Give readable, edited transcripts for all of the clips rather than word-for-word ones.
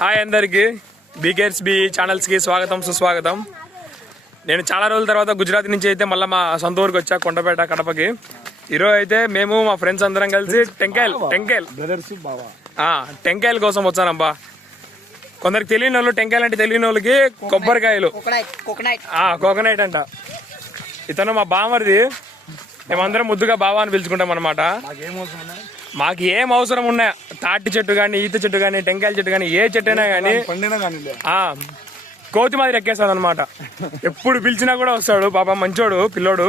Hi అందరికి బీకేఎస్బీ ఛానల్స్కి స్వాగతం సుస్వాగతం. నేను చాలా రోజుల తర్వాత గుజరాత్ నుంచి అయితే మళ్ళీ మా సొంత ఊరికి వచ్చా, కొండపేట కడపకి. ఈరోజు అయితే మేము మా ఫ్రెండ్స్ అందరం కలిసి టెంకాయల కోసం వచ్చానబ్బా. కొందరికి తెలియని వాళ్ళు టెంకాయలు అంటే తెలియని వాళ్ళకి కొబ్బరికాయలు కోకోనట్ అంట. ఇతను మా బామరిది, మేమందరం ముద్దుగా బావా అని పిలుచుకుంటాం అనమాట. మాకు ఏం అవసరం ఉన్నాయి, తాటి చెట్టు కానీ, ఈత చెట్టు కానీ, టెంకాయల చెట్టు కానీ, ఏ చెట్టు అయినా కానీ కోతి మాదిరి ఎక్కేస్తాడు అనమాట. ఎప్పుడు పిలిచినా కూడా వస్తాడు. పాప మంచోడు పిల్లోడు.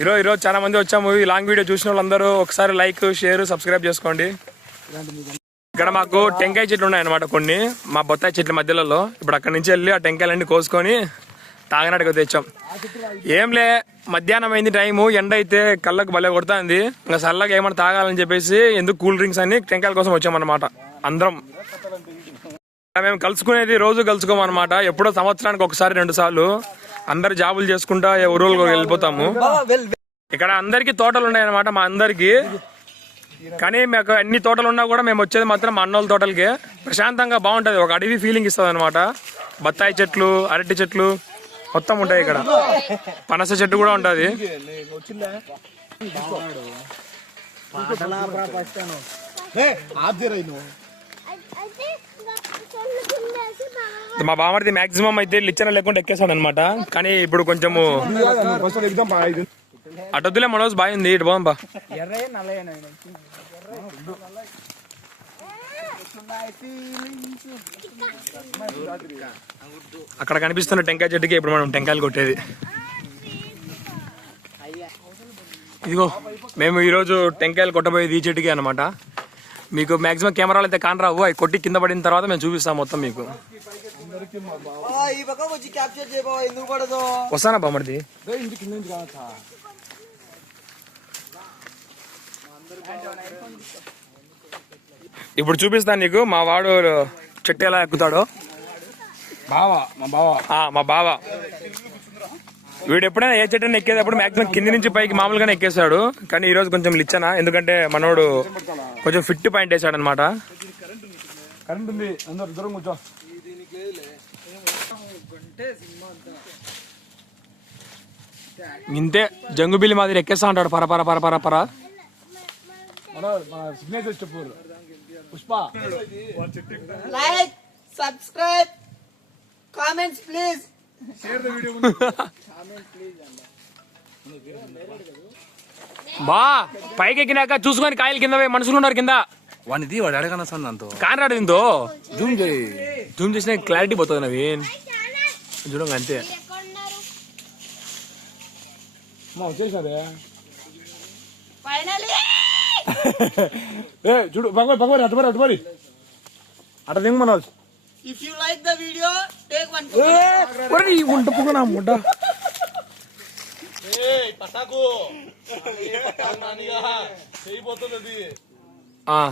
ఈరోజు చాలా మంది వచ్చాము. ఈ లాంగ్ వీడియో చూసిన వాళ్ళందరూ ఒకసారి లైక్, షేర్, సబ్స్క్రైబ్ చేసుకోండి. ఇక్కడ మాకు టెంకాయ చెట్లు ఉన్నాయన్నమాట కొన్ని, మా బొత్తాయి చెట్ల మధ్యలో. ఇప్పుడు అక్కడి నుంచి వెళ్ళి ఆ టెంకాయలన్నీ కోసుకొని తాగనాటికి తెచ్చాం. ఏంలే, మధ్యాహ్నం అయింది టైము, ఎండ అయితే కళ్ళకు భలే కొడుతుంది. ఇంకా చల్లగా ఏమైనా తాగాలని చెప్పేసి ఎందుకు కూల్ డ్రింక్స్ అని టెంకాయల కోసం వచ్చామన్నమాట అందరం. మేము కలుసుకునేది రోజు కలుసుకోమన్నమాట, ఎప్పుడో సంవత్సరానికి ఒకసారి 2 సార్లు. అందరు జాబులు చేసుకుంటా ఊరులకు వెళ్ళిపోతాము. ఇక్కడ అందరికి తోటలు ఉన్నాయన్నమాట మా అందరికి. కానీ మాకు అన్ని తోటలు ఉన్నా కూడా మేము వచ్చేది మాత్రం మా అన్నోళ్ళ తోటలకి. ప్రశాంతంగా బాగుంటది, ఒక అడవి ఫీలింగ్ ఇస్తుంది అనమాట. బత్తాయి చెట్లు, అరటి చెట్లు మొత్తం ఉంటాయి ఇక్కడ. పనస చెట్టు కూడా ఉంటది. మా బామర్ది మాక్సిమం అయితే లిచ్చన లేకుండా ఎక్కేసాడు అనమాట. కానీ ఇప్పుడు కొంచెము అటొద్దులే, మనోజ్ బాగా ఉంది. ఇటు బాంబా అక్కడ కనిపిస్తున్న టెంకాయ చెట్టుకి ఇప్పుడు మనం టెంకాయలు కొట్టేది. ఇదిగో మేము ఈరోజు టెంకాయలు కొట్టబోయేది ఈ చెట్టుకి అనమాట. మీకు మాక్సిమం కెమెరాలు అయితే కానరావు, అవి కొట్టి కింద పడిన తర్వాత మేము చూపిస్తాం మొత్తం మీకు. వస్తానా బామర్ది? ఇప్పుడు చూపిస్తాను నీకు మా వాడు చెట్టు ఎలా ఎక్కుతాడో. మా బావ వీడు ఎప్పుడైనా ఏ చెట్టు ఎక్కేటప్పుడు మాక్సిమం కింది నుంచి పైకి మామూలుగానే ఎక్కేస్తాడు. కానీ ఈ రోజు కొంచెం లిచ్చనా, ఎందుకంటే మనోడు కొంచెం ఫిట్ పాయింట్ వేసాడు అనమాట. ఇంతే జంగుబిల్లి మాదిరి ఎక్కేస్తా ఉంటాడు పర పర పర పర. Like, subscribe, comments please. Share the video. బా పైకి ఎక్కినాక చూసుకొని కాయలు కింద మనుషులు ఉన్నారు కింద. వాడిది వాడు అడగన సంతో కానరాడు దీంతో జూమ్ చేయి, జూమ్ చేసిన క్లారిటీ పోతుంది నవీన్. చూడండి అంతే. చూడు భగవాన్ అటు అట దింగు Manoj. If you like the video, take one. ముడ్డ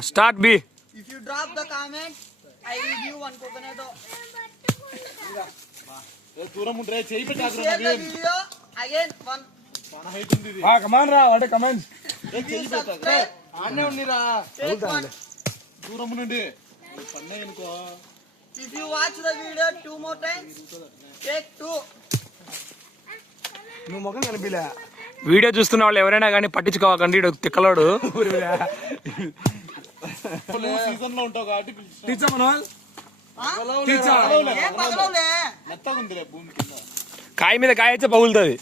స్టార్ట్ బి. If you drop the comment, I will give one coconut. Share the video again one. కమాన్ రా అంటే command If you subscribe, take one. If you watch the video 2 more times, take 2. నువ్వు ముఖం కనిపిలే. Video చూస్తున్న వాళ్ళు ఎవరైనా కానీ పట్టించుకోకండి, తిక్కలోడు. టీచర్ మనోజ్, కాయ మీద కాయ అయితే పగులుతుంది.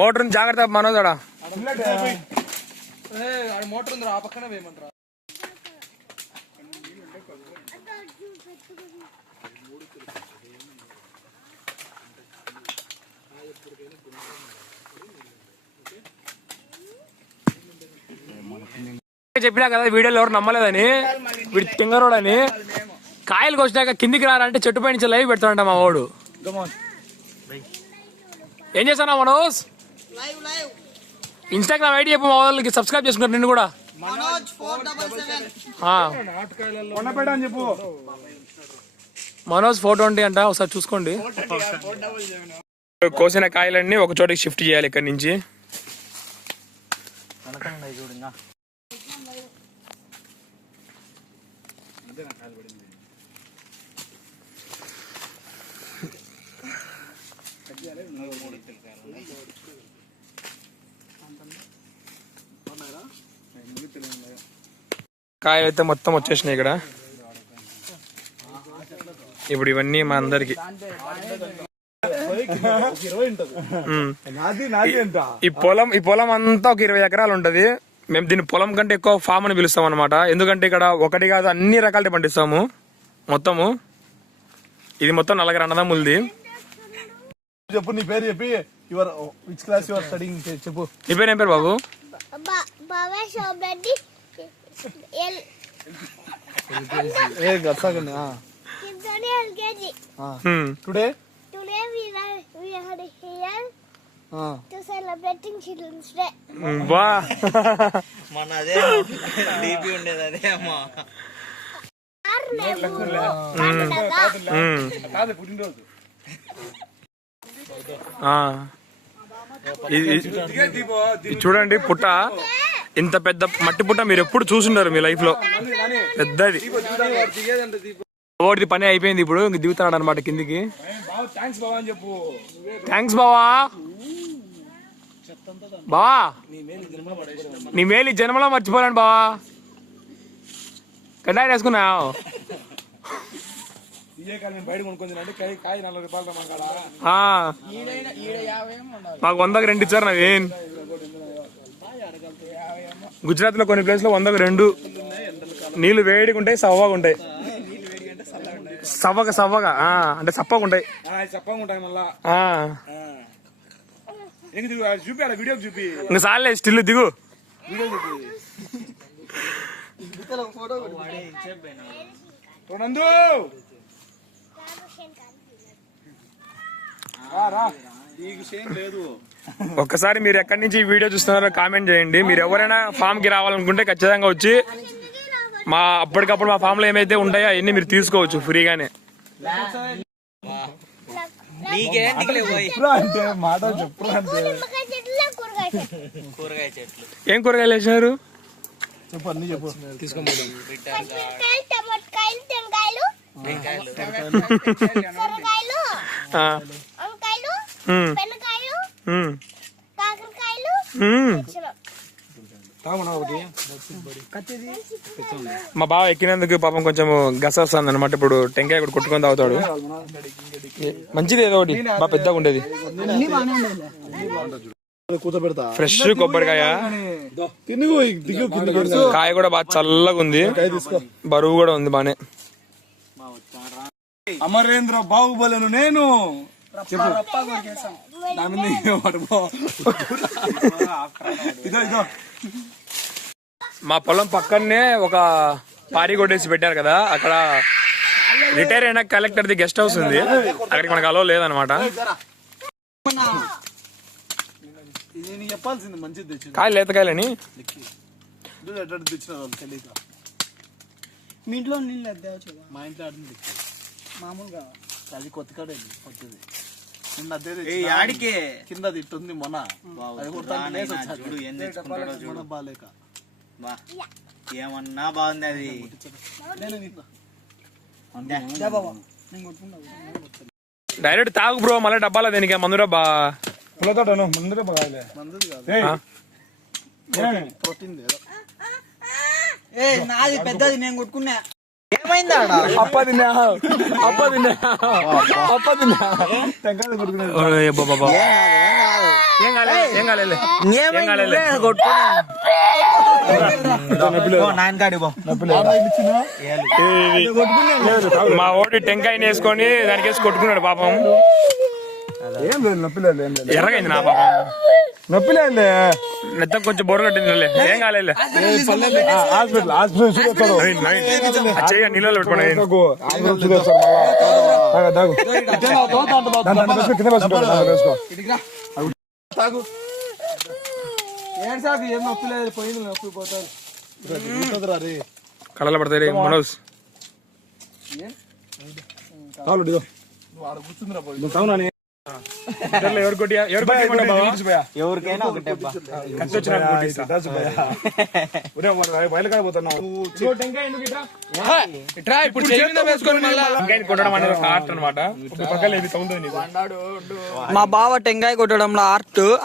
మోటార్ జాగ్రత్త మనోజాడా. మోటార్ ఉంది, ఆ పక్కన వేయమంటారా? చెప్పినా కదా వీడియోలో ఎవరు నమ్మలేదని, వీడి తింగరోడని. కాయలు కోసినాక కిందికి రారంటే చెట్టు పై నుంచి లైవ్ పెడతాడంట మా వాడు. ఏం చేస్తానా మనోజ్? ఇన్స్టాగ్రామ్ ఐడి చెప్పు, మా వాళ్ళకి సబ్స్క్రైబ్ చేసుకున్నారు నిన్ను కూడా. Manoj 477. చెప్పు. మనోజ్ 420 అంట, ఒకసారి చూసుకోండి. కోసిన కాయలన్నీ ఒక చోటికి షిఫ్ట్ చేయాలి ఇక్కడ నుంచి. కాయలు అయితే మొత్తం వచ్చేసినాయి ఇక్కడ. ఇప్పుడు ఇవన్నీ మా అందరికి ఈ పొలం అంతా ఒక 20 ఎకరాలు ఉంటది. మేము దీన్ని పొలం కంటే ఎక్కువ ఫామ్ అని పిలుస్తాం అనమాట. ఎందుకంటే ఇక్కడ ఒకటి కాదు అన్ని రకాలు పండిస్తాము మొత్తము. ఇది మొత్తం 4 అన్నదమ్ములది. చెప్పు నీ పేరు చెప్పి విచ్ క్లాస్ యువర్ స్టడీయింగ్ చెప్పు. నీ పేరు ఏం పేరు బాబు? Today we are here to celebrating Children's Day. వా మన అదే డీపీ ఉండేది అదే అమ్మా. చూడండి పుట్ట, ఇంత పెద్ద మట్టి పుట్ట మీరు ఎప్పుడు చూసుంటారు మీ లైఫ్ లో. పెద్దది. ఓడిది పని అయిపోయింది, ఇప్పుడు ఇంక దిగుతున్నాడు అనమాట కిందికి. థ్యాంక్స్ బావా. బావా నీ మేలు జన్మలో మర్చిపోలేను బావా. కడ్డాయి వేసుకున్నావు. మాకు 100కి 2 ఇచ్చారు. నావేం గుజరాత్ లో కొన్ని ప్లేస్ లో 100కి 2. నీళ్లు వేడిగా ఉంటాయి, సవ్వగా ఉంటాయి. సవ్వగా అంటే సప్పగా ఉంటాయి. ఇంకా సార్లే స్టిల్ దిగు. ఒక్కసారి మీరు ఎక్కడి నుంచి ఈ వీడియో చూస్తున్నారో కామెంట్ చేయండి. మీరు ఎవరైనా ఫామ్ కి రావాలనుకుంటే ఖచ్చితంగా వచ్చి మా అప్పటికప్పుడు మా ఫామ్ లో ఏమైతే ఉంటాయో అవన్నీ మీరు తీసుకోవచ్చు ఫ్రీగానే. ఏం కూరగాయలు వేసినారు? మా బావ ఎక్కినందుకు పాపం కొంచెం గస వస్తుంది అనమాట. ఇప్పుడు టెంకాయ కూడా కొట్టుకొని తాగుతాడు. మంచిది ఏదో ఒకటి బాగా పెద్దగా ఉండేది. ఫ్రెష్ కొబ్బరికాయ, కాయ కూడా బాగా చల్లగా ఉంది, బరువు కూడా ఉంది బానే. అమరేంద్ర బాహుబలను నేను చెప్పు. మా పొలం పక్కనే ఒక పారి కొట్టేసి పెట్టారు కదా, అక్కడ రిటైర్ అయిన కలెక్టర్ ది గెస్ట్ హౌస్ ఉంది. అక్కడికి మనకు అలో లేదనమాట. చెప్పాల్సింది మంచిది కాయలు లేతకాయలని. మీ ఇంట్లో నీళ్ళు అద్దావచ్చు. మా ఇంట్లో ఆడింది మామూలుగా అది కొత్త కాడ కొత్తది. నిన్న అదే ఆడికే కింద ఇట్టుంది మొన్న బాలేక ఏమన్నా బాగుంది అది. డైరెక్ట్ తాగు బ్రో, మళ్ళీ డబ్బాలో దేనికి మందు డబ్బా. నాది పెద్దది, నేను కొట్టుకున్నా. ఏమైందా మా ఓడి టెంకాయ వేసుకొని దానికి వేసి కొట్టుకున్నాడు పాపం. ఎర్రగైంది నా పాపం. నొప్పి లేదు, నెత్త కొంచెం బోర్ కట్టింది. ఏం కాలేదు. చెయ్య నీళ్ళలో పెట్టుకోండి. ఏం నొప్పి లేదు, పోయింది నొప్పి పోతారు. కళలో పడతాయి మనోజ్. కావాలి ఇదిగో. నువ్వు తాగునా ఎవరు కొట్టియమంటావు బావా? ఎవరికైనా ఒకటే అబ్బా. కత్తి వచ్చినట్టు కొట్టిస్తా. బయలుకాయ పోతున్నావు ఇప్పుడు చెయ్యి మీద వేసుకొని మళ్ళా టెంకాయని కొట్టడం అనేది ఒక ఆర్ట్ అనమాట. పక్కన ఇది సౌండ్ నీకు. మా బావ టెంకాయ కొట్టడంలో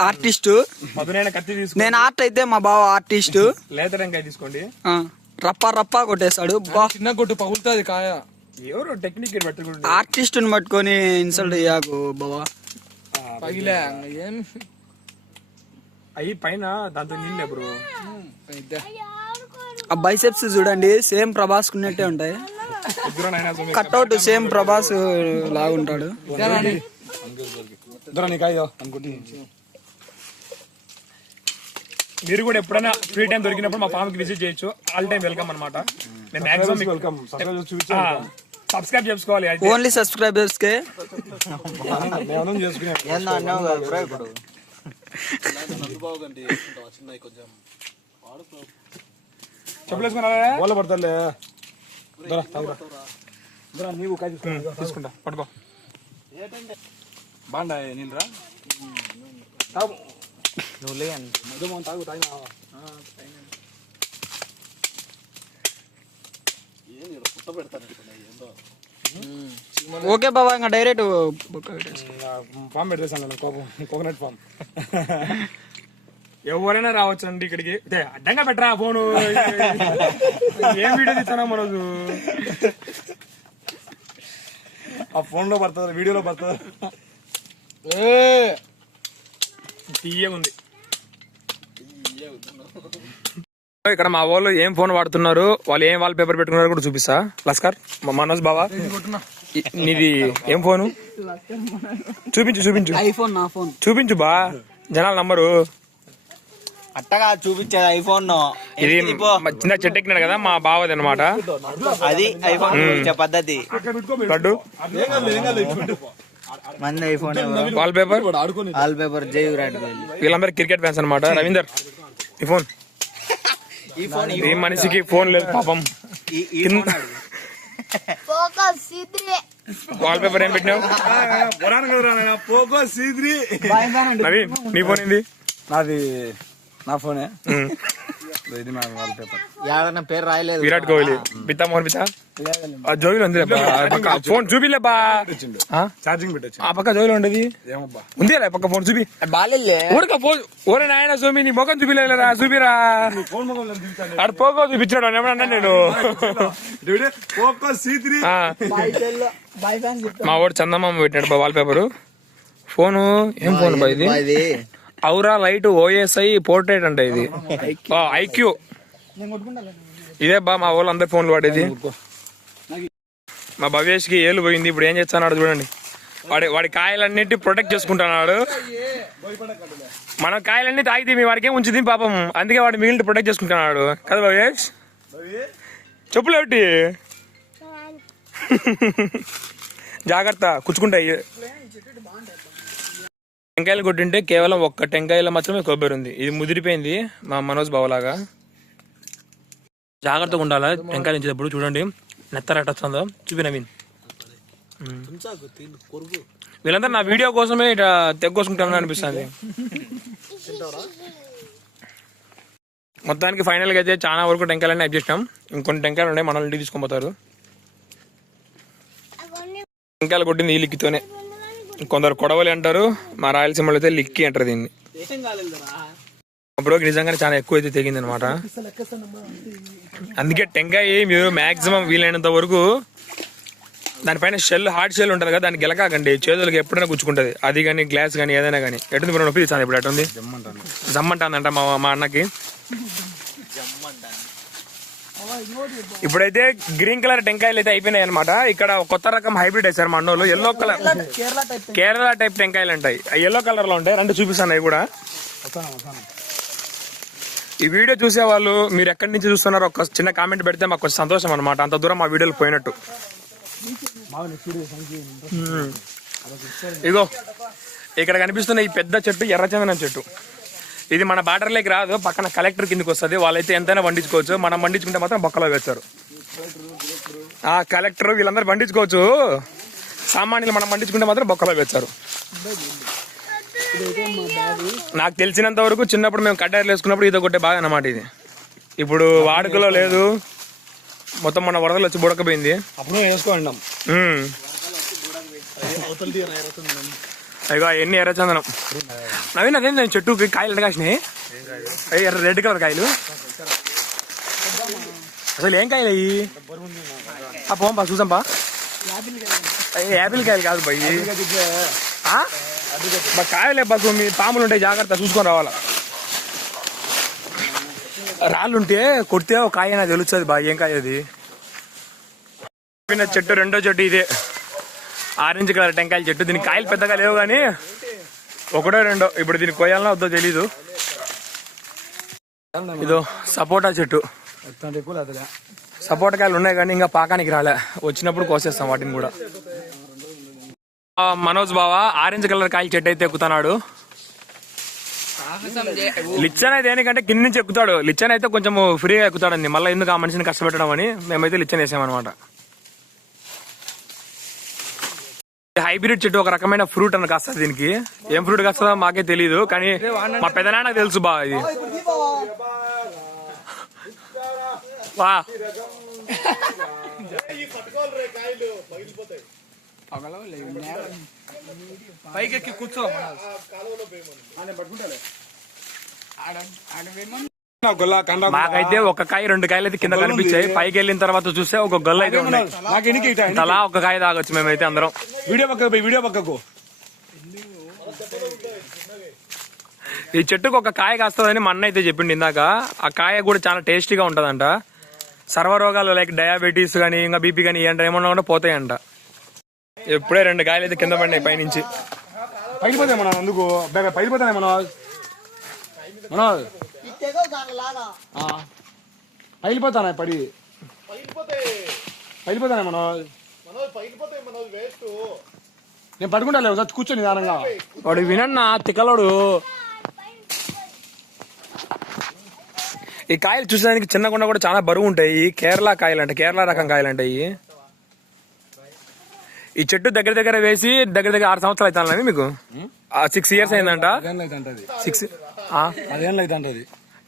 ఆర్టిస్ట్. మధునైన కత్తి తీసుకుని నేను ఆర్ట్ అయితే మా బావ ఆర్టిస్ట్. లేత టెంకాయ తీసుకోండి. రప్పా రప్పా కొట్టేస్తాడు. చిన్న కొట్టు పగులుతుంది కాయ. ఎవరు టెక్నిక్ పెట్టుకుంటే ఆర్టిస్ట్ ని పట్టుకొని ఇన్సల్ట్ అయ్యాకు బావా. పగిలే ఏం అవి పైన దాంతో నీళ్ళే బ్రో. ఆ బైసెప్స్ చూడండి సేమ్ ప్రభాస్ ఉన్నట్టే ఉంటాయి. కట్అవుట్ సేమ్ ప్రభాస్ లాగుంటాడు. అనుకుంటే మీరు కూడా ఎప్పుడైనా ఫ్రీ టైం దొరికినప్పుడు మా ఫామ్ కి విజిట్ చేయొచ్చు. ఆల్ టైం వెల్కమ్ అనమాట. మేము మాక్సిమం వెల్కమ్. సబ్స్క్రైబ్ చేసుకోవాలి. అయితే ఓన్లీ సబ్స్క్రైబర్స్ కే. మేమనం చేసుకునే చెప్పలేసుకున్నారా? వాళ్ళ పడతాలే నీవు కాయ తీసుకుంటా పట్టుకో. బాగుండా నీళ్ళరా నువ్వు లే తాగు తాగినా ఓకే బాబా ఇంకా డైరెక్ట్ ఫామ్ పెట్టేసాను కోకోనట్ ఫామ్. ఎవరైనా రావచ్చు అండి ఇక్కడికి. అడ్డంగా పెట్టరా ఫోను. ఏం వీడియో తీస్తానా మనకు? ఆ ఫోన్ లో పడుతుంది వీడియోలో పడుతుంది. తీయగుంది. ఇక్కడ మా వాళ్ళు ఏం ఫోన్ వాడుతున్నారు, వాళ్ళు ఏం వాల్ పేపర్ పెట్టుకున్నారు కూడా చూపిస్తా. లస్కర్ మనోజ్ బావా నీది ఏం ఫోను? చూపించు ఐఫోన్ నా ఫోన్ చూపించు బా జనాల నంబరు. అట్టగా చూపించేది ఐఫోన్. ఇది చిన్న చెట్టు ఎక్కినాడు కదా మా బావది అనమాట. అది ఐఫోన్ పద్ధతి. లడ్డు మంది iPhone wall paper wall paper జై విరాట్ కోహ్లీ. వీళ్ళందరూ క్రికెట్ ఫ్యాన్స్ అనమాట. రవీందర్ ఈ ఫోన్ ఈ మనిషికి ఫోన్ లేదు పాపం. వాల్ పేపర్ ఏం పెట్టినావు? పోకో సీద్రి నవీన్ నీ ఫోన్ ఏంది? నాది నా ఫోనే. ఇది నా వాల్ పేపర్. ఎవరన్నా పేరు రాయలేదు. విరాట్ కోహ్లీ పితా మోహన్ పితా జోయిలు ఉంది ఫోన్ చూపిలే బా. ఛార్జింగ్ పెట్టచ్చు. ఆ పక్క జోయిలు ఉండేది ఏమబ్బా ఉంది పక్క ఫోన్ చూపి. బాలే ఊరిక ఫోన్ ఓరే నాయన సోమి నీ ముఖం చూపిలేరా చూపిరా. ఫోన్ మొగం చూపించాను. అక్కడ పోకో చూపించాడు ఏమన్నా నేను. పోకో సీద్రి బాయ్ ఫ్యాన్స్ మా వాడు చందమామ పెట్టినాడు బా వాల్ పేపర్. ఫోను ఏం ఫోన్ బా ఇది? ఔరా లైట్ ఓఎస్ఐ పోర్ట్రేట్ అంట ఇది. ఐక్యూ ఇదే బా మా వాళ్ళు అందరు ఫోన్లు వాడేది. మా భవేష్ కి ఏలు పోయింది. ఇప్పుడు ఏం చేస్తున్నాడు చూడండి. వాడి కాయలన్నిటి ప్రొటెక్ట్ చేసుకుంటున్నాడు. మనం కాయలన్నీ తాగితే మీ వాడికి ఏం ఉంచుది పాపం. అందుకే వాడు మిగిలిన ప్రొటెక్ట్ చేసుకుంటున్నాడు కదా భవేష్? చెప్పులు ఏమిటి? జాగ్రత్త కుచ్చుకుంటాయి. టెంకాయలు కొట్టింటే కేవలం ఒక్క టెంకాయలో మాత్రమే కొబ్బరి ఉంది. ఇది ముదిరిపోయింది మా మనోజ్ బావలాగా. జాగ్రత్తగా ఉండాలా టెంకాయలు ఇచ్చేటప్పుడు. చూడండి నెత్తర ఎట్టొస్తుందో చూపి నవీన్. వీళ్ళంతా నా వీడియో కోసమే ఇట్లా తెగ్గోసుకుంటామని అనిపిస్తుంది. మొత్తానికి ఫైనల్ గా అయితే చాలా వరకు టెంకాయలన్నీ అయిప్ చేసినాం. ఇంకొన్ని టెంకాయలు ఉన్నాయి మన ఇంటికి తీసుకొని పోతారు. టెంకాయలు కొట్టింది ఈ లిక్కితోనే. కొందరు కొడవలి అంటారు, మా రాయలసీమలో అయితే లిక్కి అంటారు దీన్ని. అప్పుడు నిజంగానే చాలా ఎక్కువ అయితే తెగింది అనమాట. అందుకే టెంకాయ మీరు మాక్సిమం వీలైనంత వరకు దానిపైన షెల్ హార్డ్ షెల్ ఉంటుంది కదా, దాన్ని గెలకాకండి. చేతులకి ఎప్పుడైనా గుచ్చుకుంటది. అది కానీ గ్లాస్ కానీ ఏదైనా కానీ. ఎటుంది ఇప్పుడు నొప్పి తీస్తాను. ఇప్పుడు ఎటుంది జమ్మంటానంట మా అన్నకి. ఇప్పుడైతే గ్రీన్ కలర్ టెంకాయలు అయితే అయిపోయినాయి అనమాట. ఇక్కడ కొత్త రకం హైబ్రిడ్ వేసారు మా అన్నోళ్ళు. ఎల్లో కలర్ కేరళ టైప్ టెంకాయలు ఉంటాయి. ఎల్లో కలర్ లో ఉంటాయి. రెండు చూపిస్తాను అవి కూడా. ఈ వీడియో చూసే వాళ్ళు మీరు ఎక్కడి నుంచి చూస్తున్నారో ఒక చిన్న కామెంట్ పెడితే మాకు కొంచెం సంతోషం అనమాట. అంత దూరం మా వీడియోలు పోయినట్టు. ఇగో ఇక్కడ కనిపిస్తున్న ఈ పెద్ద చెట్టు ఎర్రచందనం చెట్టు. ఇది మన బార్డర్లోకి రాదు, పక్కన కలెక్టర్ కిందకి వస్తుంది. వాళ్ళైతే ఎంతైనా పండించుకోవచ్చు. మనం పండించుకుంటే మాత్రం బొక్కలో వేస్తారు. ఆ కలెక్టర్ వీళ్ళందరూ పండించుకోవచ్చు. సామాన్యులు మనం పండించుకుంటే మాత్రం బొక్కలో వేస్తారు. నాకు తెలిసినంత వరకు చిన్నప్పుడు మేము కడ్డాయిలు వేసుకున్నప్పుడు ఈత కొట్టే బాగా అన్నమాట ఇది. ఇప్పుడు వాడుకలో లేదు, మొత్తం మన వరదలు వచ్చి బుడకపోయింది. అప్పుడు వేసుకోండి. అయ్యో ఎన్ని ఎర్రచందనం. నవీన్ అదే నేను చెట్టుకి కాయలు ఎంత కాసినాయి? ఎర్ర రెడ్ కలర్ కాయలు. అసలు ఏం కాయలు అయ్యి? పోంపా చూసాంపా. యాపిల్ కాయలు కాదు బయ్యి, కాయలే బస్సు. మీ పాములు ఉంటాయి, జాగ్రత్త చూసుకొని రావాలా. రాళ్ళు ఉంటే కొడితే ఒక కాయ నాకు తెలుస్తుంది బా, ఏం కాయ అది. చెట్టు రెండో చెట్టు ఇదే, ఆరెంజ్ కలర్ టెంకాయల చెట్టు. దీనికి కాయలు పెద్దగా లేవు కానీ ఒకటో రెండో. ఇప్పుడు దీనికి కొయ్యాలన్నా వద్దో తెలీదు. ఇదో సపోటా చెట్టు. సపోటా కాయలు ఉన్నాయి కానీ ఇంకా పాకానికి రాలే, వచ్చినప్పుడు కోసేస్తాం వాటిని కూడా. మనోజ్ బావా ఆరెంజ్ కలర్ కాయలు చెట్టు అయితే ఎక్కుతున్నాడు. లిచ్చన్ అయితే దేనికంటే కింద నుంచి ఎక్కుతాడు. లిచ్చన్ అయితే కొంచెం ఫ్రీగా ఎక్కుతాడండి, మళ్ళీ ఎందుకు ఆ మనిషిని కష్టపెట్టడం అని మేమైతే లిచ్చన్ వేసామన్నమాట. హైబ్రిడ్ చెట్టు ఒక రకమైన ఫ్రూట్ అని కాస్తుంది. దీనికి ఏం ఫ్రూట్ కాస్తుందో మాకే తెలియదు, కానీ మా పెదనాన్నకు తెలుసు బా. ఇది వా పైకెక్కి కూర్చో. మాకైతే ఒక కాయ రెండు కాయలు అయితే కింద కనిపించాయి. పైకి వెళ్ళిన తర్వాత చూస్తే ఒక గొల్ల అయితే ఉన్నాయి. అలా ఒక కాయ తాగొచ్చు మేమైతే అందరం. వీడియో పక్కకు ఈ చెట్టుకు ఒక కాయ కాస్తుందని మా అన్న అయితే చెప్పిండు ఇందాక. ఆ కాయ కూడా చాలా టేస్టీగా ఉంటదంట. సర్వరోగాలు లైక్ డయాబెటీస్ కానీ ఇంకా బీపీ కానీ ఏమన్నా కూడా పోతాయంట. ఎప్పుడే రెండు కాయలు అయితే కింద పడినాయి పైనుంచి. పైపోతాయి మనం, అందుకు పైపోతాయి మనం. పైలిపోతానా పడి పైలిపోతానా మనం. నేను పడుకుంటా లేవు, కూర్చొని నిదానంగా. వాడు వినన్నా తిక్కలోడు. ఈ కాయలు చూసేదానికి చిన్నకుండా కూడా చాలా బరువు ఉంటాయి. కేరళ కాయలు అంట, కేరళ రకం కాయలు అంటాయి. ఈ చెట్టు దగ్గర దగ్గర వేసి దగ్గర 6 సంవత్సరాలు అవుతాను మీకు. 6 years అయిందంట.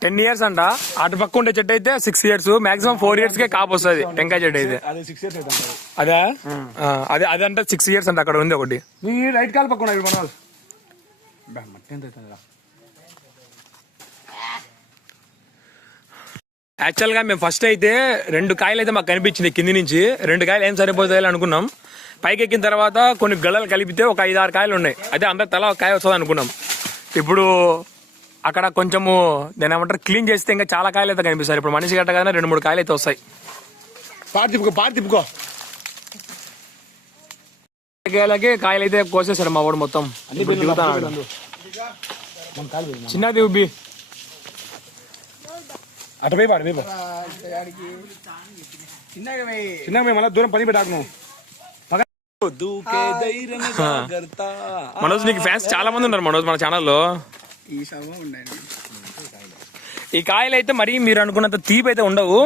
10 years అంట. అటు పక్క ఉండే చెట్టు అయితే 6 years, మాక్సిమం 4 years కే కాపు వస్తుంది టెంకాయ చెట్టు అయితే. అదే అదే అంటే 6 years అంట. అక్కడ ఉంది ఒకటి. రైట్ కాల్ పక్కన యాక్చువల్ గా మేము ఫస్ట్ అయితే 2 కాయలు అయితే మాకు కనిపించింది కింది నుంచి. 2 కాయలు ఏం సరిపోతాయి అనుకున్నాం. పైకి ఎక్కిన తర్వాత కొన్ని గళ్ళలు కలిపితే ఒక 5-6 కాయలు ఉన్నాయి. అయితే అందరు తల ఒక కాయ వస్తుంది అనుకున్నాం. ఇప్పుడు అక్కడ కొంచెము నేను ఏమంటారు క్లీన్ చేస్తే ఇంకా చాలా కాయలు అయితే కనిపిస్తాయి. ఇప్పుడు మనిషి గట్ట కదా 2-3 కాయలు అయితే వస్తాయి. తిప్పుకో కాయలకి కాయలు అయితే కోసేసాడు మా వాడు మొత్తం. చిన్నది ఉబ్బి అటు పోయి పాడు చిన్నగా మళ్ళీ దూరం పని పెట్టాను. మనోజ్ నీకు ఫ్యాన్స్ చాలా మంది ఉన్నారు మనోజ్ మన ఛానల్లో. ఈ కాయలు అయితే మరి మీరు అనుకున్నంత తీపి అయితే ఉండవు.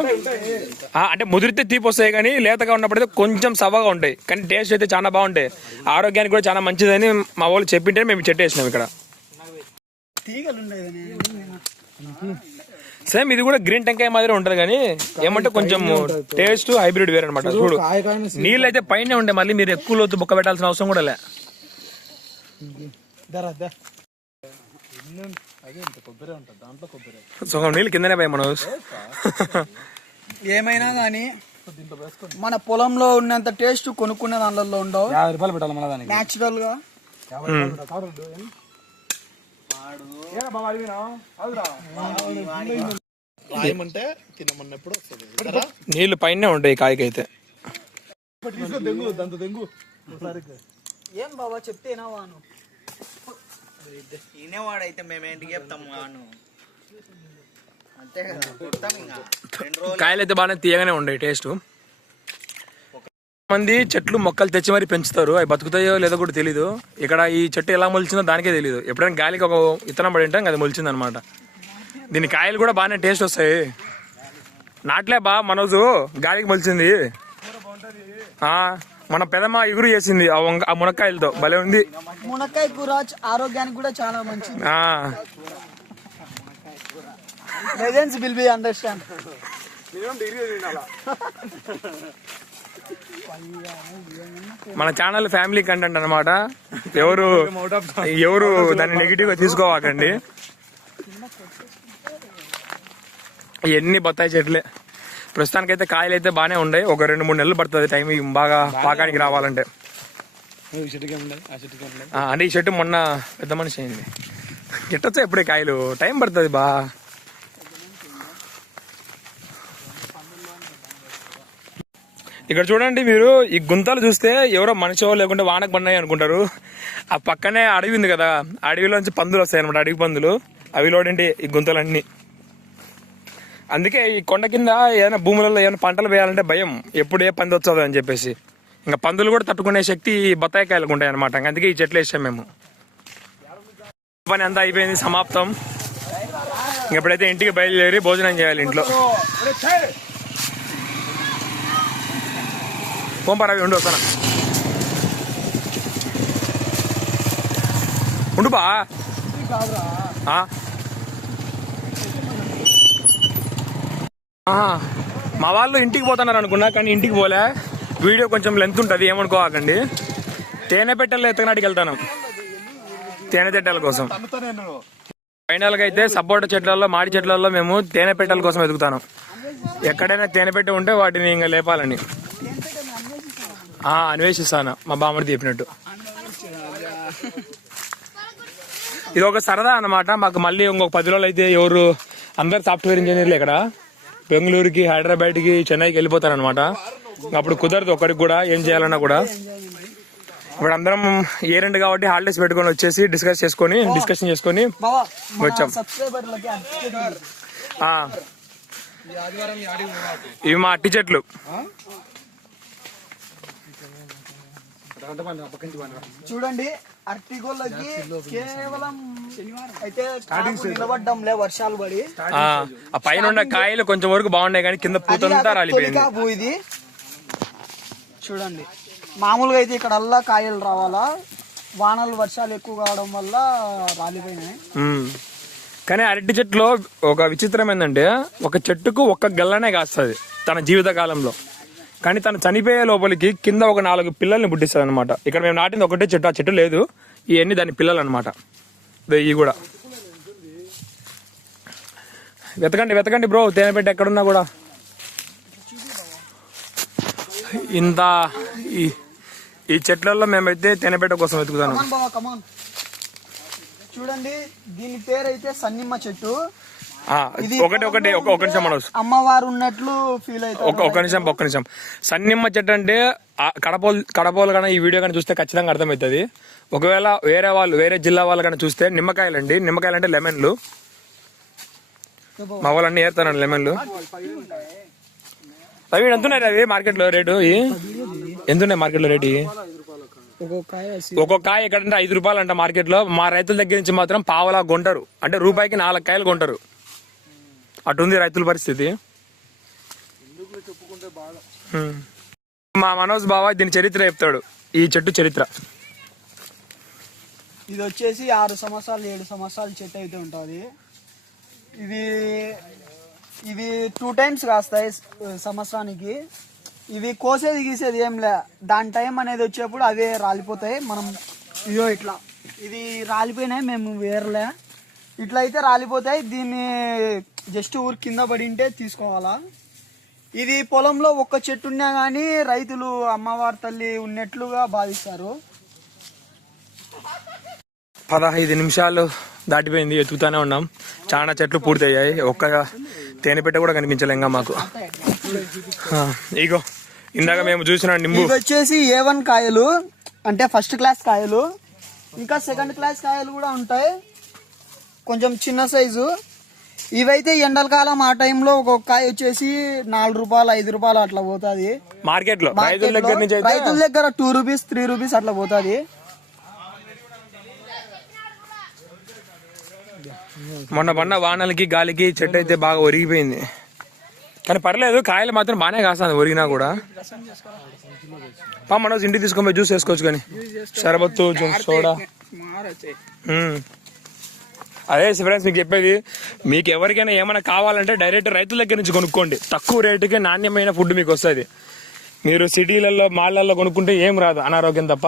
అంటే ముదిరితే తీపి వస్తాయి కానీ లేతగా ఉన్నప్పుడైతే కొంచెం సవగా ఉంటాయి. కానీ టేస్ట్ అయితే చాలా బాగుంటాయి. ఆరోగ్యానికి కూడా చాలా మంచిదని మా వాళ్ళు చెప్పింటే మేము చెట్టు వేసినాం ఇక్కడ. సేమ్ ఇది కూడా గ్రీన్ టెంకాయ మాదిరి ఉంటది కానీ ఏమంటే కొంచెం టేస్ట్ హైబ్రిడ్ వేరే అనమాట. చూడు నీళ్ళు అయితే పైన ఉండే, మళ్ళీ మీరు ఎక్కువ లోతు బొక్క పెట్టాల్సిన అవసరం కూడా లే. సగం నీళ్ళు కిందనే పోయి మనోజ్. ఏమైనా కానీ మన పొలంలో ఉన్నంత టేస్ట్ కొనుక్కునే దాంట్లో ఉండవు. 50 రూపాయలు పెట్టాలి మళ్ళీ దానికి న్యాచురల్ గా. నీళ్లు పైన ఉంటాయి కాయకైతే. ఏం బాబా చెప్తేనా వాను వినేవాడైతే మేము ఏంటికి చెప్తాము వాను. అంతే కదా. కాయలు అయితే బాగానే తీయగానే ఉండే టేస్ట్. మంది చెట్లు మొక్కలు తెచ్చి మరి పెంచుతారు. అవి బతుకుతాయో లేదో కూడా తెలీదు. ఇక్కడ ఈ చెట్టు ఎలా మొలిచిందో దానికే తెలియదు. ఎప్పుడైనా గాలికి ఒక విత్తనం పడి ఉంటాం అది మొలిచింది అనమాట. దీని కాయలు కూడా బాగానే టేస్ట్ వస్తాయి. నాట్లే బా మనోజు గాలికి మొలిచింది. మన పెదమ్మ ఇగురు చేసింది ఆ మునక్కాయలతో భలే ఉంది. మునక్కాయ కూర ఆరోగ్యానికి కూడా చాలా మంచిది. Legends will be understand. మన ఛానల్ ఫ్యామిలీ కంటెంట్ అన్నమాట. ఎవరు దాన్ని నెగిటివ్ గా తీసుకోవాకండి. ఎన్ని బత్తాయి చెట్లే. ప్రస్తుతానికైతే కాయలు అయితే బాగానే ఉన్నాయి. ఒక 2-3 నెలలు పడుతుంది టైం బాగా పాకానికి రావాలంటే. అంటే ఈ చెట్టు మొన్న పెద్ద మనిషి అయింది. ఎట్టొచ్చా ఎప్పుడే కాయలు, టైం పడుతుంది బా. ఇక్కడ చూడండి మీరు, ఈ గుంతలు చూస్తే ఎవరో మనిషో లేకుంటే వానకు పడినాయి అనుకుంటారు. ఆ పక్కనే అడవి ఉంది కదా, అడవిలోంచి పందులు వస్తాయి అనమాట, అడవి పందులు. అవిలోండి ఈ గుంతలన్నీ. అందుకే ఈ కొండ కింద ఏదైనా భూములలో ఏమైనా పంటలు వేయాలంటే భయం, ఎప్పుడు ఏ పంది వచ్చదో అని చెప్పేసి. ఇంకా పందులు కూడా తట్టుకునే శక్తి బత్తాయికాయలకు ఉంటాయి అనమాట. అందుకే ఈ చెట్లు వేసాం మేము. పని అంతా అయిపోయింది, సమాప్తం. ఇంకెప్పుడైతే ఇంటికి బయలుదేరి భోజనం చేయాలి ఇంట్లో. పోంపారా ఉండు, వస్తానా ఉండు బా. మా వాళ్ళు ఇంటికి పోతున్నారు అనుకున్నా, కానీ ఇంటికి పోలే. వీడియో కొంచెం లెంత్ ఉంటుంది, ఏమనుకోవాకండి. తేనె పెట్టెల్లో ఎత్తనాటికి వెళ్తాను, తేనె తెట్టెల కోసం. ఫైనల్ గా అయితే సపోటా చెట్లలో, మాడి చెట్లలో మేము తేనె పెట్టెల కోసం వెతుకుతాను. ఎక్కడైనా తేనె పెట్టె ఉంటే వాటిని ఇంకా లేపాలని అన్వేషిస్తాను, మా బామ్మడి చెప్పినట్టు. ఇది ఒక సరదా అన్నమాట మాకు. మళ్ళీ ఇంకొక 10 రోజులు అయితే ఎవరు అందరు సాఫ్ట్వేర్ ఇంజనీర్లు ఇక్కడ బెంగళూరుకి, హైదరాబాద్కి, చెన్నైకి వెళ్ళిపోతారనమాట. అప్పుడు కుదరదు ఒక్కడికి కూడా ఏం చేయాలన్నా కూడా. ఇప్పుడు అందరం ఏరెండ్ కాబట్టి హాలిడేస్ పెట్టుకొని వచ్చేసి డిస్కషన్ చేసుకొని వచ్చాం. ఇవి మా అట్టి చెట్లు. చూడండి, అరటిగోళ్ళకి కేవలం అయితే నిలబడ్డంలే, వర్షాలు పడి ఆ పైన ఉన్న కాయలు కొంచెం వరకు బాగున్నాయి, కానీ కింద పూతంతా రాలిపోయింది. ఇది చూడండి, మామూలుగా అయితే ఇక్కడ అల్లా కాయలు రావాలా, వానలు వర్షాలు ఎక్కువ కావడం వల్ల రాలిపోయినాయి. కానీ అరటి చెట్టులో ఒక విచిత్రం ఏంటంటే, ఒక చెట్టుకు ఒక్క గల్లనే కాస్తుంది తన జీవిత కాలంలో. కానీ తను చనిపోయే లోపలికి కింద ఒక 4 పిల్లల్ని పుట్టిస్తుంది అనమాట. ఇక్కడ మేము నాటింది ఒకటే చెట్టు, ఆ చెట్టు లేదు. ఇవన్నీ దాని పిల్లలు అనమాట. ఇవి కూడా వెతకండి బ్రో, తేనె పెట్టె ఎక్కడున్నా కూడా. ఇంత ఈ చెట్లలో మేమైతే తేనెపెట్ట కోసం వెతుకుతాను. చూడండి, దీని పేరు అయితే సన్నిమ్మ చెట్టు. ఒక నిమిషం మనోజ్, అమ్మవారు ఉన్నట్లు ఫీల్ అవుతుంది. ఒక నిమిషం. సన్నిమ్మ చెట్టు అంటే కడపోలు కానీ ఈ వీడియో కానీ చూస్తే ఖచ్చితంగా అర్థమవుతుంది. ఒకవేళ వేరే జిల్లా వాళ్ళు కానీ చూస్తే నిమ్మకాయలు అంటే లెమన్లు. మా వాళ్ళన్నీ ఏరుతానండి లెమన్లు. అవి ఎంతున్నాయి అవి మార్కెట్లో రేటు? ఎంతున్నాయి మార్కెట్లో రేటు? ఒక్కొక్క కాయ ఎక్కడంటే 5 రూపాయలు అంట మార్కెట్లో. మా రైతుల దగ్గర నుంచి మాత్రం పావలా కొంటారు, అంటే రూపాయికి 4 కాయలు కొంటారు. అటుంది రైతుల పరిస్థితి. మా మనోజ్ బావ దీని చరిత్ర చెప్తాడు, ఈ చెట్టు చరిత్ర. ఇది వచ్చేసి 6 సంవత్సరాలు 7 సంవత్సరాల చెట్టు అయితే ఉంటుంది. ఇవి 2 టైమ్స్ కాస్తాయి సంవత్సరానికి. ఇవి కోసేది గీసేది ఏం లే, దాని టైం అనేది వచ్చేప్పుడు అవే రాలిపోతాయి. మనం ఇయో ఇట్లా ఇది రాలిపోయినాయి, మేము వేరలే, ఇట్లా అయితే రాలిపోతాయి. దీన్ని జస్ట్ ఊరు కింద పడింటే తీసుకోవాలా. ఇది పొలంలో ఒక్క చెట్టు ఉన్నా కానీ రైతులు అమ్మవారి తల్లి ఉన్నట్లుగా భావిస్తారు. 15 నిమిషాలు దాటిపోయింది, ఎత్తుకుతానే ఉన్నాం. చాలా చెట్లు పూర్తయ్యాయి, ఒక్క తేనెపెట్ట కూడా కనిపించలే ఇంకా మాకు. ఇగో ఇందాక మేము చూసిన నింబు వచ్చేసి A1 కాయలు, అంటే ఫస్ట్ క్లాస్ కాయలు. ఇంకా సెకండ్ క్లాస్ కాయలు కూడా ఉంటాయి, కొంచెం చిన్న సైజు. ఇవైతే ఎండల కాలం ఆ టైంలో ఒక్కొక్క కాయ వచ్చేసి 4 రూపాయలు 5 రూపాయలు అట్లా పోతుంది మార్కెట్ లో. రైతుల దగ్గర 2 రూపీస్ 3 రూపీస్ అట్లా పోతుంది. మొన్న పడిన వానలకి గాలికి చెట్టు అయితే బాగా ఒరిగిపోయింది. కానీ పర్లేదు, కాయలు మాత్రం బాగానే కాస్తుంది ఒరిగినా కూడా. మనోజ్ ఇంటికి తీసుకొని పోయి జ్యూస్ వేసుకోవచ్చు కానీ షరబత్తు సోడా. అదే ఫ్రెండ్స్ మీకు చెప్పేది, మీకు ఎవరికైనా ఏమైనా కావాలంటే డైరెక్ట్ రైతుల దగ్గర నుంచి కొనుక్కోండి. తక్కువ రేటుకి నాణ్యమైన ఫుడ్ మీకు వస్తుంది. మీరు సిటీలలో మాళ్ళల్లో కొనుక్కుంటే ఏం రాదు, అనారోగ్యం తప్ప.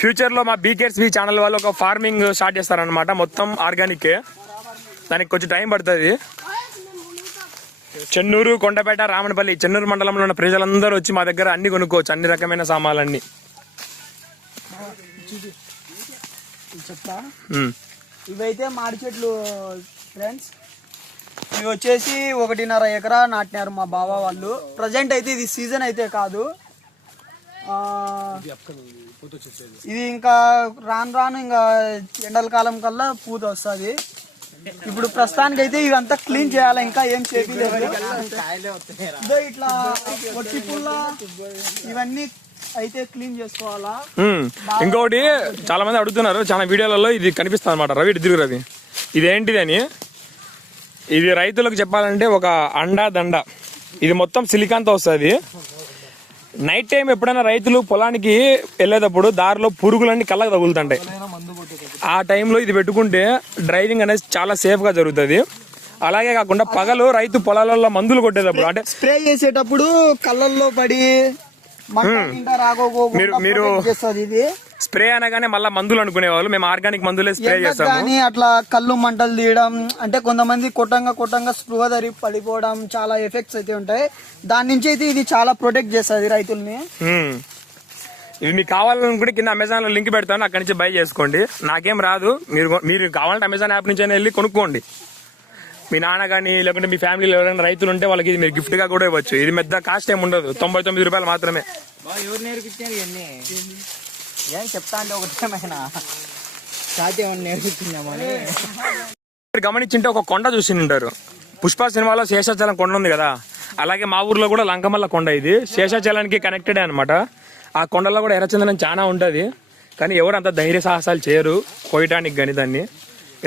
ఫ్యూచర్లో మా బీకేర్స్ ఛానల్ వాళ్ళు ఒక ఫార్మింగ్ స్టార్ట్ చేస్తారనమాట, మొత్తం ఆర్గానికే. దానికి కొంచెం టైం పడుతుంది. చెన్నూరు, కొండపేట, రామనపల్లి, చెన్నూరు మండలంలో ఉన్న ప్రజలందరూ వచ్చి మా దగ్గర అన్ని కొనుక్కోవచ్చు, అన్ని రకమైన సామాన్లన్నీ. చెప్తా, ఇవైతే మాడి చెట్లు ఫ్రెండ్స్. ఇవి వచ్చేసి 1.5 ఎకరా నాటినారు మా బావ వాళ్ళు. ప్రజెంట్ అయితే ఇది సీజన్ అయితే కాదు, ఇది ఇంకా రాను ఇంకా ఎండల కాలం కల్లా పూత వస్తుంది. ఇప్పుడు ప్రస్తుతానికి అయితే ఇవంతా క్లీన్ చేయాలి, ఇంకా ఏం చేయలేదు. ఇట్లా ఒట్టి పుల్ల ఇవన్నీ అయితే క్లీన్ చేసుకోవాలా. ఇంకొకటి చాలా మంది అడుగుతున్నారు, చాలా వీడియోలలో ఇది కనిపిస్తుంది అనమాట. రవి దిగురు రవి, ఇదేంటిది అని. ఇది రైతులకు చెప్పాలంటే ఒక అండా దండ. ఇది మొత్తం సిలికాన్తో వస్తుంది. నైట్ టైం ఎప్పుడైనా రైతులు పొలానికి వెళ్ళేటప్పుడు దారిలో పురుగులన్నీ కళ్ళకు తగులుతుంటాయి. ఆ టైంలో ఇది పెట్టుకుంటే డ్రైవింగ్ అనేది చాలా సేఫ్ గా జరుగుతుంది. అలాగే కాకుండా పగలు రైతు పొలాలలో మందులు కొట్టేటప్పుడు అంటే స్ప్రే చేసేటప్పుడు కళ్ళల్లో పడి మీరు స్ప్రే అనగానే మళ్ళీ మందులు అనుకునే వాళ్ళు, మేము ఆర్గానిక్ మందులే స్ప్రే చేస్తాము. కానీ అట్లా కళ్ళు మంటలు తీయడం, అంటే కొంతమంది కొట్టంగా స్పృహ ధరి పడిపోవడం, చాలా ఎఫెక్ట్స్ అయితే ఉంటాయి. దాని నుంచి అయితే ఇది చాలా ప్రొటెక్ట్ చేస్తుంది రైతుల్ని. ఇది మీకు కావాలనుకుంటే కింద అమెజాన్ లో లింక్ పెడతాను, అక్కడి నుంచి బై చేసుకోండి. నాకేం రాదు, మీరు కావాలంటే అమెజాన్ యాప్ నుంచి వెళ్ళి కొనుక్కోండి. మీ నాన్న కానీ లేకుంటే మీ ఫ్యామిలీలో ఎవరైనా రైతులు ఉంటే వాళ్ళకి ఇది మీరు గిఫ్ట్ గా కూడా ఇవ్వచ్చు. ఇది పెద్ద కాస్ట్ ఏమి ఉండదు, 99 రూపాయలు మాత్రమే. ఎవరు నేర్పించారు ఇవన్నీ? ఏం చెప్తా అంటే ఒకటేమైనా నేర్పించిందామని గమనించింటే ఒక కొండ చూసి ఉంటారు. పుష్ప సినిమాలో శేషాచలం కొండ ఉంది కదా, అలాగే మా ఊర్లో కూడా లంకమల్ల కొండ. ఇది శేషాచలానికి కనెక్టెడ్ అనమాట. ఆ కొండలో కూడా ఎర్రచందనం చాలా ఉంటది, కానీ ఎవరు అంత ధైర్య సాహసాలు చేయరు కోయటానికి కానీ దాన్ని.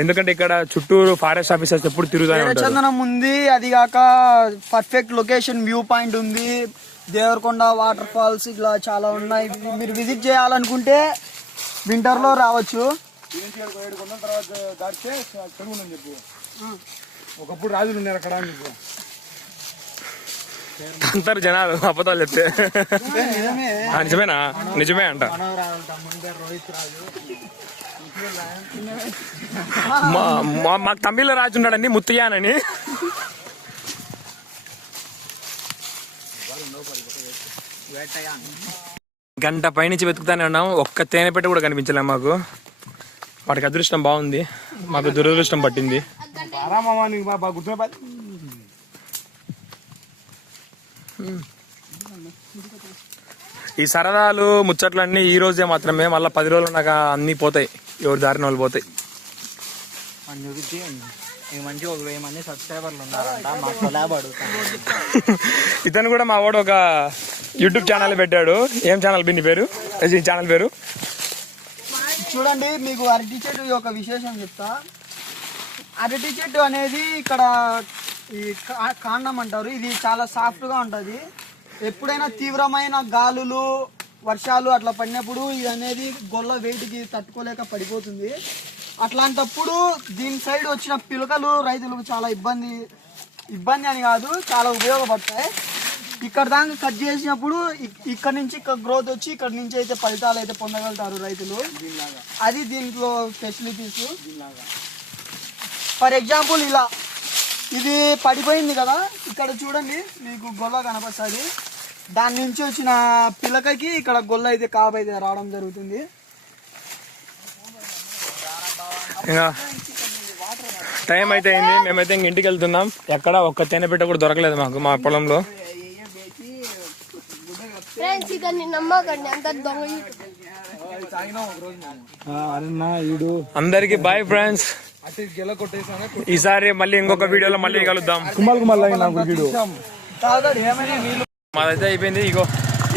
ఎందుకంటే ఇక్కడ చుట్టూరు ఫారెస్ట్ ఆఫీసర్స్ ఎప్పుడు తిరుగుతూనే ఉంటారు. చందనం ఉంది, అది కాక పర్ఫెక్ట్ లొకేషన్, వ్యూ పాయింట్ ఉంది, దేవరకొండ వాటర్ ఫాల్స్ ఇట్లా చాలా ఉన్నాయి. మీరు విజిట్ చేయాలనుకుంటే వింటర్ లో రావచ్చు. ఒకప్పుడు రాజులు ఉన్నారు అక్కడ. అంటారు జనాలు అబద్ధాలు చెప్తే. నిజమేనా? నిజమే అంట. మాకు తమిళ రాజు ఉన్నాడని ముత్తయ్యానని. గంట పైనుంచి వెతుకుతానే ఉన్నాం, ఒక్క తేనెపెట్ట కూడా కనిపించలే మాకు. వాటికి అదృష్టం బాగుంది, మాకు దురదృష్టం పట్టింది. ఈ సరదాలు ముచ్చట్లన్నీ ఈ రోజే మాత్రమే, మళ్ళీ 10 రోజులు నాకు అన్ని పోతాయి, ఎవరి దారిన వాళ్ళు పోతాయి. మంచి 1000 మంది సబ్స్క్రైబర్లు ఉన్నారంట, మా కొలాబ్ అడుగుతాను. ఇతను కూడా మా వాడు ఒక యూట్యూబ్ ఛానల్ పెట్టాడు. ఏం ఛానల్ బిన్ని పేరు? ఈ ఛానల్ పేరు చూడండి. మీకు అరటి చెట్టు ఒక విశేషం చెప్తా. అరటి చెట్టు అనేది ఇక్కడ ఈ కాండం అంటారు. ఇది చాలా సాఫ్ట్ గా ఉంటది. ఎప్పుడైనా తీవ్రమైన గాలులు, వర్షాలు అట్లా పడినప్పుడు ఇది అనేది గొల్ల వేటికి తట్టుకోలేక పడిపోతుంది. అట్లాంటప్పుడు దీని సైడ్ వచ్చిన పిలకలు రైతులకు చాలా ఇబ్బంది అని కాదు, చాలా ఉపయోగపడతాయి. ఇక్కడ దాకా కట్ చేసినప్పుడు ఇక్కడ నుంచి ఇక్కడ గ్రోత్ వచ్చి ఇక్కడ నుంచి అయితే ఫలితాలు అయితే పొందగలుగుతారు రైతులు. అది దీంట్లో ఫెసిలిటీస్. ఫర్ ఎగ్జాంపుల్ ఇలా ఇది పడిపోయింది కదా, ఇక్కడ చూడండి మీకు గొల్ల కనపడుతుంది. దాని నుంచి వచ్చిన పిలకకి ఇక్కడ గొల్ల అయితే కాపు అయితే రావడం జరుగుతుంది. ఇంకా టైం అయితే అయింది, మేమైతే ఇంక ఇంటికి వెళ్తున్నాం. ఎక్కడ ఒక్క తేనెపెట్ట కూడా దొరకలేదు మాకు మా పొలంలో. అందరికి బాయ్ ఫ్రెండ్స్. ఈసారి మళ్ళీ ఇంకొక వీడియోలో మళ్ళీ కలుద్దాం. మాదైతే అయిపోయింది. ఇగో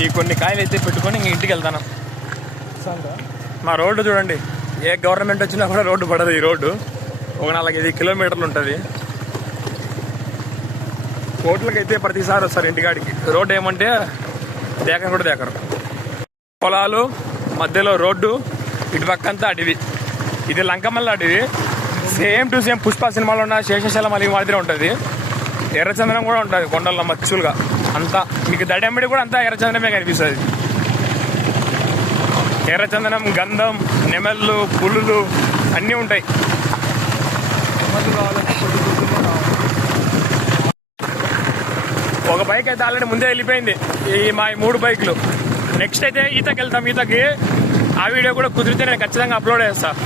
ఈ కొన్ని కాయలు అయితే పెట్టుకొని ఇంక ఇంటికి వెళ్తాను. మా రోడ్డు చూడండి, ఏ గవర్నమెంట్ వచ్చినా కూడా రోడ్డు పడదు. ఈ రోడ్డు ఒక 4-5 కిలోమీటర్లు ఉంటుంది. కోట్లకి అయితే ప్రతిసారి వస్తారు ఇంటికాడికి. రోడ్డు ఏమంటే దేకం కూడా దేకరు. పొలాలు మధ్యలో రోడ్డు, ఇటు పక్కంతా అడవి. ఇది లంకమల్ల అడవి. సేమ్ టు సేమ్ పుష్ప సినిమాలో ఉన్న శేషశైలం అలిగి మాదిరి ఉంటుంది. ఎర్రచందనం కూడా ఉంటుంది కొండల్లో మచ్చులుగా అంతా. మీకు దడెంబడి కూడా అంతా ఎర్రచందనమే కనిపిస్తుంది. ఎర్రచందనం, గంధం, నెమళ్ళు, పులులు అన్నీ ఉంటాయి. ఒక బైక్ అయితే ఆల్రెడీ ముందే వెళ్ళిపోయింది. మా 3 బైకులు. నెక్స్ట్ అయితే ఈతకి వెళ్తాం. ఈతకి ఆ వీడియో కూడా కుదిరితే నేను ఖచ్చితంగా అప్లోడ్ చేస్తాను.